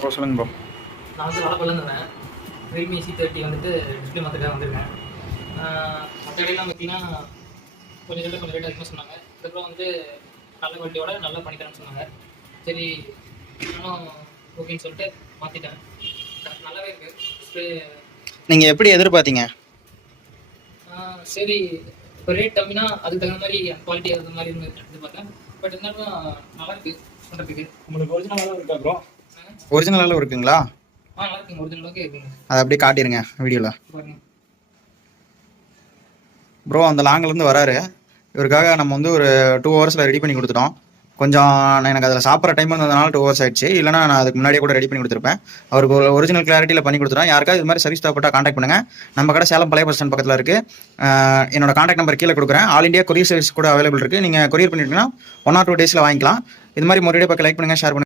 Bro சொல்லுங்க bro. நான் வந்து வளப்பல்ல இருந்தேன். Realme C30 வந்துட்டு டிஸ்பிளே மாற்றுக்காக வந்திருக்கேன். மற்ற இடையெல்லாம் பார்த்தீங்கன்னா கொஞ்சம் ரேட் அதிகமாக சொன்னாங்க. அதுக்கப்புறம் வந்து நல்ல குவாலிட்டியோட நல்லா பண்ணித்தரேன்னு சொன்னாங்க. சரி நானும் ஓகேன்னு சொல்லிட்டு மாற்றிட்டேன். நல்லாவே இருக்குது டிஸ்பிளே. நீங்கள் எப்படி எதிர்பார்த்தீங்க? சரி இப்போ ரேட் கம்மினா அதுக்கு தகுந்த மாதிரி குவாலிட்டி அந்த மாதிரி எதிர்பார்த்தேன். பட் இருந்தாலும் நல்லா இருக்குது பண்ணுறதுக்கு. உங்களுக்கு ஒரிஜினலாக இருக்கா ப்ரோ? ஒரிஜினலாலும் இருக்குங்களா? நல்லா இருக்குங்க, ஒரிஜினலாக இருக்குங்க. அதை அப்படியே காட்டிடுங்க வீடியோவில். பாருங்க ப்ரோ அந்த லாங்கிலேருந்து வராரு. இவருக்காக நம்ம வந்து ஒரு 2 ஹவர்ஸில் ரெடி பண்ணி கொடுத்துட்டோம். கொஞ்சம் எனக்கு அதில் சாப்பிட்ற டைம் இருந்ததுனால 2 ஹவர்ஸ் ஆயிடுச்சு. இல்லைனா நான் அதுக்கு முன்னாடியே கூட ரெடி பண்ணி கொடுத்துருப்பேன். அவருக்கு ஒரு ஒரிஜினல் கிளாரிட்டியில் பண்ணி கொடுத்துட்டோம். யாருக்காவது இது மாதிரி சர்வீஸ் தேவைப்பட்டால் காண்டாக்ட் பண்ணுங்கள். நம்ம கடை சேலம் பழைய பஸ் ஸ்டாண்ட் பக்கத்தில் இருக்குது. என்னோட காண்டாக்ட் நம்பர் கீழே கொடுக்குறேன். ஆல் இண்டியா கொரியர் சர்வீஸ் கூட அவைலபிள் இருக்குது. நீங்கள் கொரியர் பண்ணிட்டீங்கன்னா 1 or 2 டேஸில் வாங்கிக்கலாம். இது மாதிரி முறையே பார்க்க லைக் பண்ணுங்கள், ஷேர் பண்ணுங்கள்.